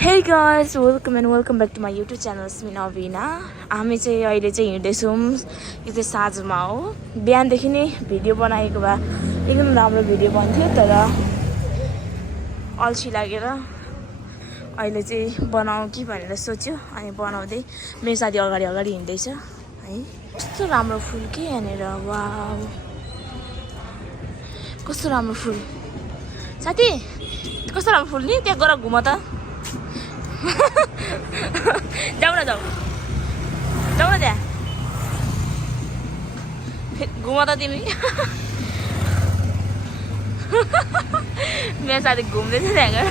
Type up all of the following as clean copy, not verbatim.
Hey guys, welcome and welcome back to my YouTube channel Smina Veena. हामी चाहिँ अहिले चाहिँ हिँड्दैछौँ यो चाहिँ साँझमा हो बिहानदेखि नै भिडियो बनाएको भए एकदम राम्रो भिडियो बन्थ्यो तर अल्छी लागेर अहिले चाहिँ बनाऊ कि भनेर सोच्यो अनि बनाउँदै मेरो साथी अगाडि अगाडि हिँड्दैछ है कस्तो राम्रो फुल के यहाँनिर वाउ कस्तो राम्रो फुल साथी कस्तो राम्रो फुल नि त्यहाँ गएर घुम त जाऊ न त्यहाँ घुम त तिमी मेरो साथी घुम्दैछ त्यहाँ गएर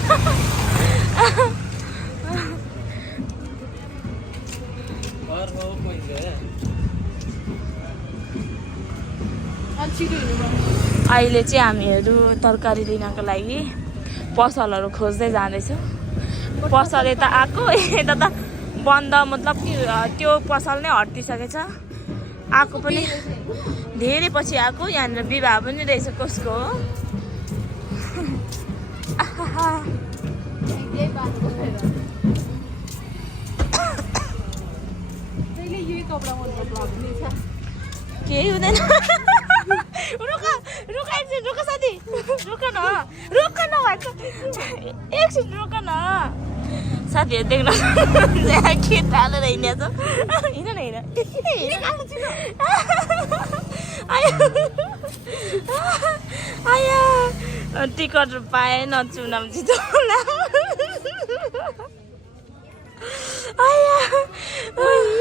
अहिले चाहिँ हामीहरू तरकारी लिनको लागि पसलहरू खोज्दै जाँदैछौँ पसल यता आएको यता त बन्द मतलब कि त्यो पसल नै हटिसकेछ आएको पनि धेरै पछि आएको यहाँनिर विवाह पनि रहेछ कसको हो केही हुँदैन रुक साथी रुक न एकछिन रुक न साथीहरू देख्न के हालेर हिँडेछ हिँड न आया टिकट पाएन चुनाव जिताउन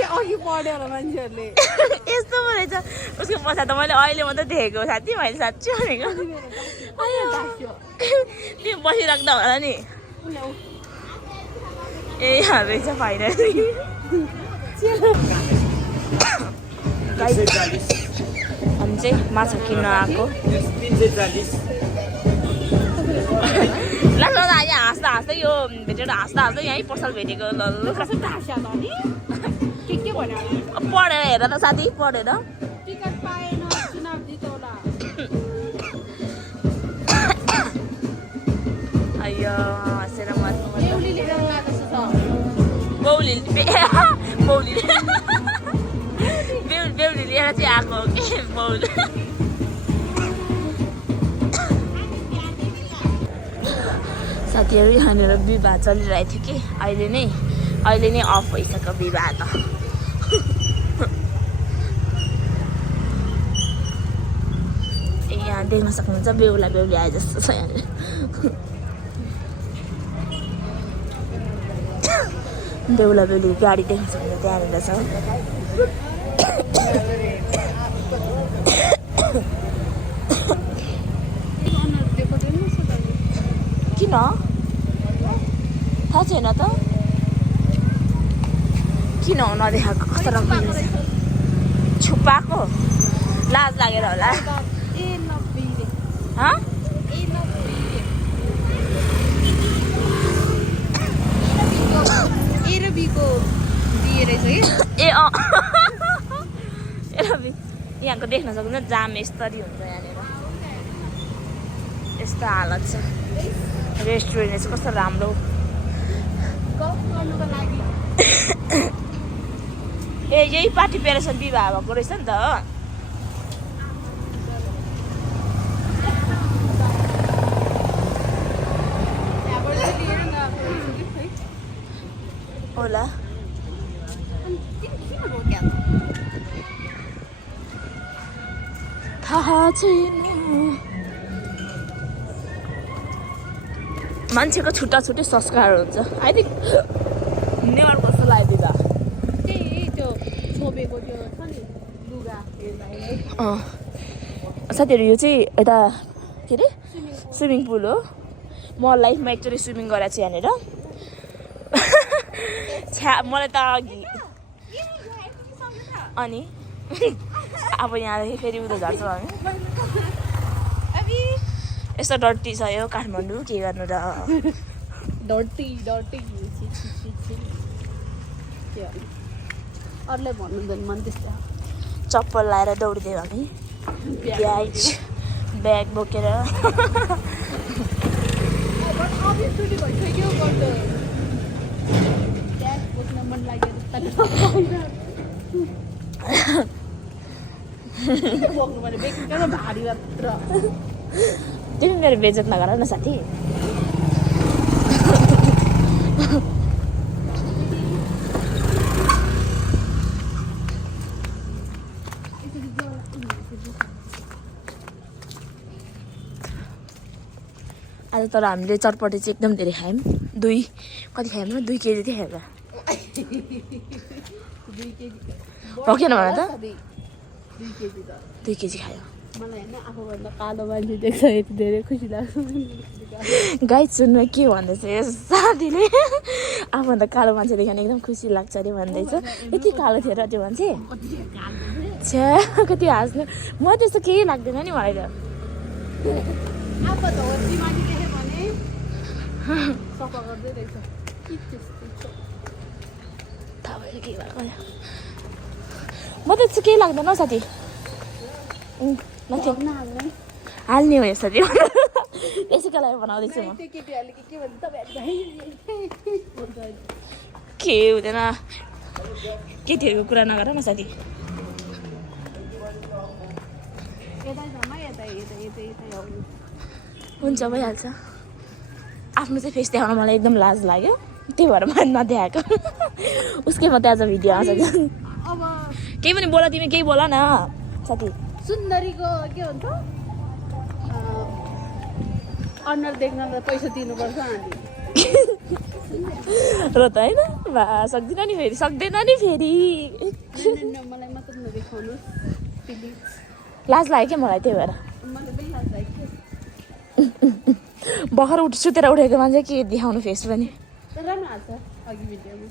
अघि पढ्यो होला मान्छेहरूले यस्तो पो रहेछ उसको पैसा त मैले अहिले मात्रै देखेको साथी मैले साँच्चै भनेको तिमी बसिराख्दा होला नि ए यहाँ रहेछ फाइनली हामी चाहिँ माछा किन्न आएको लास्ट यहाँ हाँस्दा यो भेटेर हाँस्दा यहीँ पसल भेटेको पढेर हेर त साथी पढेर टिकट पाएन चुनाव जितौला अಯ್यो हाँसेर बेहुलीले लिएर चाहिँ आएको हो कि बौल साथीहरू यहाँनिर विवाह चलिरहेको थियो कि अहिले नै अफ भइसक्यो विवाह त यहाँ देख्न सक्नुहुन्छ बेहुली आए जस्तो छ यहाँनिर बेहुली गाडी देख्न सक्नुहुन्छ त्यहाँनिर छ किन थाहा छैन त किन नदेखाएको कस्तो राम्रो छुपाएको लाज लागेर होला यहाँको देख्न सक्नुहुन्छ जाम यस्तरी हुन्छ यहाँनिर यस्तो हालत छ रेस्टुरेन्ट चाहिँ कस्तो राम्रो ए यही पार्टी पेरेसन विवाह भएको रहेछ नि त होला थाहा छैन मान्छेको छुट्टा छुट्टै संस्कार हुन्छ आई थिङ्क नेवार कस्तो लाग्यो त्यो छोपेको त्यो छ नि लुगा साथीहरू यो चाहिँ यता के अरे स्विमिङ पुल हो म लाइफमा एकचोटि स्विमिङ गरेको छु यहाँनिर मलाई त अघि अनि अब यहाँदेखि फेरि उता झर्छ हामी यस्तो डर्टी छ यो काठमाडौँ के गर्नु र डर्टी अरूलाई भन्नुहुँदैन मन त्यस्तो चप्पल लाएर दौडिदियो हामी ब्याग बोकेर बोक्नु पर्यो बेकिङ भारी मात्र तिमी मेरो बेइज्जत नगर न साथी आज तर हामीले चटपटे चाहिँ एकदम धेरै खायौँ कति खायौँ 2 केजी थियो हेर्दा भकेन भन त 2 केजी खायो मलाई होइन आफूभन्दा कालो मान्छे देख्छ यति धेरै खुसी लाग्छ गाई सुन्नु के भन्दैछ यस साथीले आफूभन्दा कालो मान्छे देख्यो एकदम खुसी लाग्छ अरे भन्दैछ यति कालो थियो र त्यो मान्छे छ्या कति हाँस्नु म त्यस्तो केही लाग्दैन नि मलाई त आफू त होची मान्छे देख्यो भने सफा गर्दै रहेछ थाहा भयो के भएको म त केही लाग्दैन साथी माथि हाल्ने हो यस साथी त्यसैको लागि बनाउँदैछु म के हुँदैन केटीहरूको कुरा नगर न साथी हुन्छ भइहाल्छ आफ्नो चाहिँ फेस देखाउन मलाई एकदम लाज लाग्यो त्यही भएर मैले नदेखाएको उसकै मात्रै आज भिडियो आउँछ अब केही पनि बोला तिमी केही बोला न साथी सुन्दरीको के भन्छ अनुहार देख्न त पैसा दिनुपर्छ हामी र त होइन भा सक्दैन नि फेरि मलाई मात्र नदेखाउनुहोस् प्लिज लाज लाग्यो क्या मलाई त्यही भएर मलाई पनि लाज लाग्यो भर्खर सुतेर उठेको मान्छे के देखाउनु फेस पनि तर राम्रो हाल्छ अघि भिडियोमा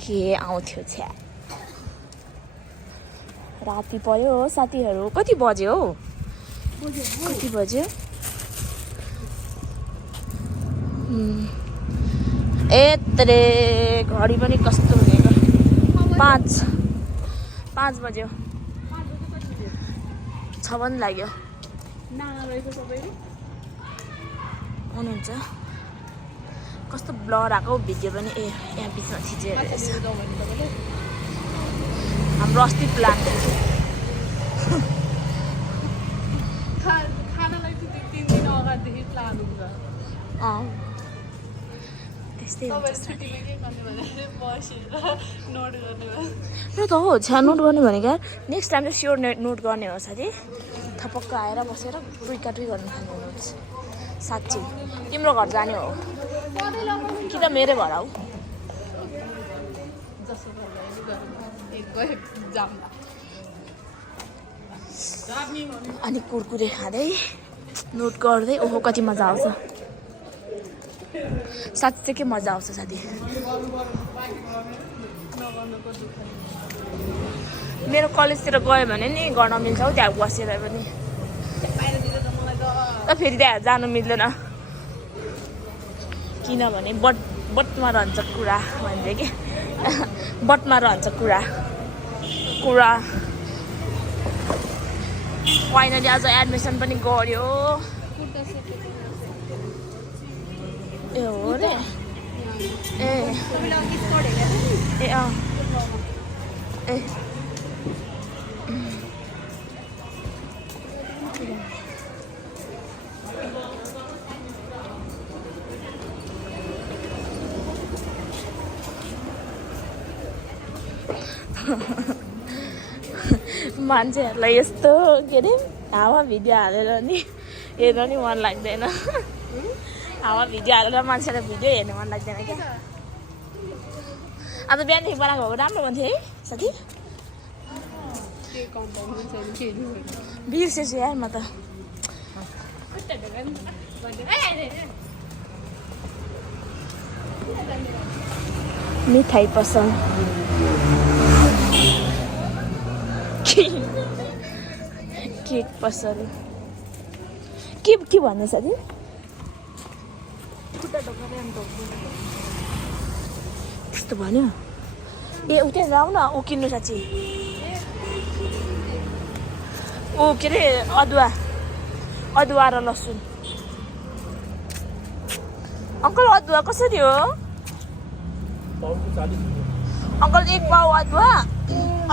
के आउँथ्यो छ्या राति पर्यो हो साथीहरू कति बज्यो हौ कति बज्यो यत्रे घडी पनि कस्तो हुनेको 5 बज्यो 6 पनि लाग्यो नाना रहेछ सबैले हुनुहुन्छ कस्तो ब्लर आएको भिडियो पनि यहाँ बिचमा खिचेर रहेछ हाम्रो अस्ति प्लान खानालाई चाहिँ 3 दिन अगाडिदेखि प्लान हुन्छ त्यस्तै हुन्छ छुट्टीमा के गर्ने भने बसेर नोट गर्ने र त हो छ्या नोट गर्ने भनेको नेक्स्ट टाइम चाहिँ स्योर नोट गर्ने हो साथी थपक्क आएर बसेर टुइकाटुई गर्नु थाल्नु हुनुहुन्छ साँच्ची तिम्रो घर जाने हो कि त मेरै घर आऊ अनि कुरकुरे खाँदै नोट गर्दै ओहो कति मजा आउँछ साथी चाहिँ के मजा आउँछ साथी मेरो कलेजतिर गयो भने नि गर्न मिल्छ हौ त्यहाँ बसेर पनि त फेरि त्यहाँ जानु मिल्दैन किनभने बटमा रहन्छ कुरा भन्छ कि बटमा रहन्छ कुरा फाइनली आज एडमिसन पनि गर्यो ए हो रे ए अँ ए मान्छेहरूलाई यस्तो के अरे हावा भिडियो हालेर नि हेर्न नि मन लाग्दैन हावा भिडियो हालेर मान्छेलाई भिडियो हेर्नु मन लाग्दैन क्या आज बिहानदेखि बनाएको भए राम्रो हुन्थ्यो है साथी बिर्सेछु यार म त मिठाई पसल केक पसल के भन्नु साथी त्यस्तो भन्यो ए उतै जाऊ न ऊ किन्नु साँच्ची ऊ के अरे अदुवा र लसुन अङ्कल अदुवा कसरी हो अङ्कल 1 पाउ अदुवा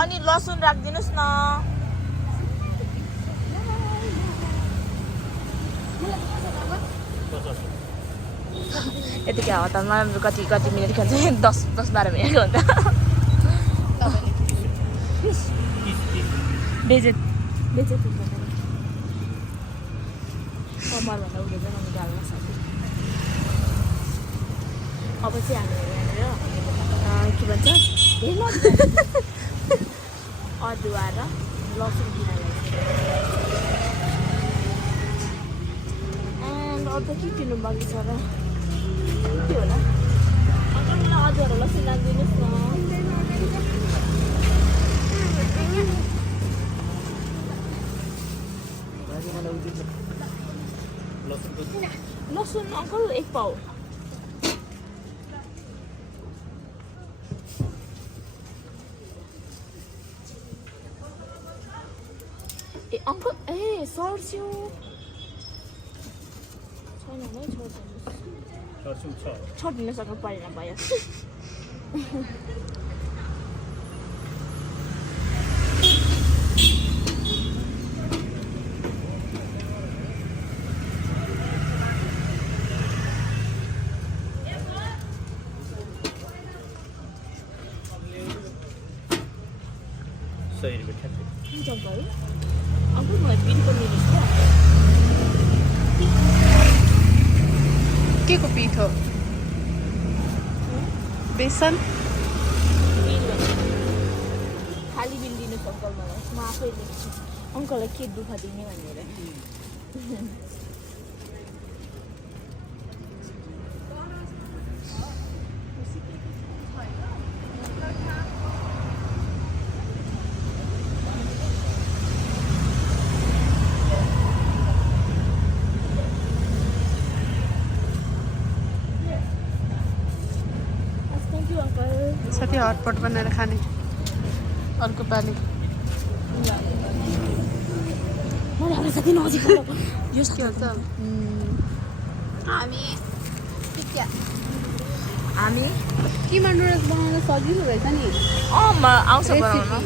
अनि लसुन राखिदिनुहोस् न यतिकै हतारमा कति कति मिनट खान्छ 10-12 मिनट हुन्छ बेजेत कमरभन्दा उठ्यो चाहिँ मैले गाल्न सक्छु अब चाहिँ हामी यहाँनिर के भन्छ अदुवा र लसुन किनेर एन्ड अझ के किन्नु बाँकी छ र के होला अझ मलाई अदुवा र लसुन राखिदिनुहोस् न लसुन अङ्कल 1 पाउ ए अङ्कल ए सर्स्यो छैन नै छोडिदिन सक्नु परेन भयो अङ्कल मलाई पिरो मिलिस् क्या के को पिठो बेसन खाली बिल दिनुहोस् अङ्कल मलाई म आफै लेख्छु अङ्कललाई के दुःख दिने भनेर साथी हटपट बनाएर खाने अर्को पालि साथी नजिक यस के हुन्छ हामी किमा नुडल्स बनाउन सजिलो रहेछ नि आउँछ बनाउन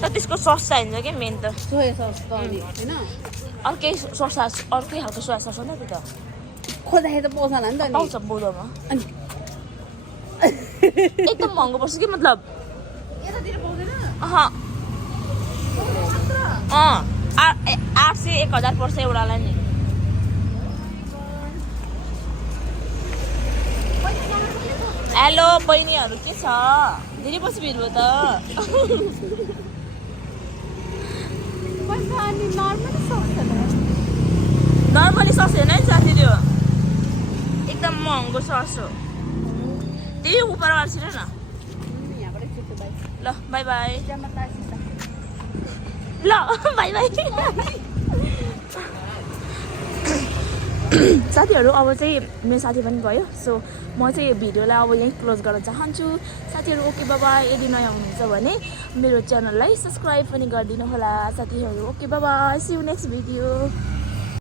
तर त्यसको सस चाहिन्छ क्या मेन त सोया सस त अनि होइन अर्कै खालको सोया सस हो नि त खोज्दाखेरि त पाउँछ होला नि त पाउँछ बोधमा अनि एकदम महँगो पर्छ कि मतलब 800-1000 पर्छ एउटालाई नि हेलो बहिनीहरू के छ धेरै पछि भिड्यो त नर्मली सस हेर्न नि साथी त्यो एकदम महँगो सस हो त्यही उपरबाट छिर न ल बाई बाई ल बाई बाई साथीहरू अब चाहिँ मेरो साथी पनि गयो सो म चाहिँ यो भिडियोलाई अब यहीँ क्लोज गर्न चाहन्छु साथीहरू ओके बाबा यदि नयाँ हुनुहुन्छ भने मेरो च्यानललाई सब्सक्राइब पनि गरिदिनु होला साथीहरू ओके बाबा सी यू नेक्स्ट भिडियो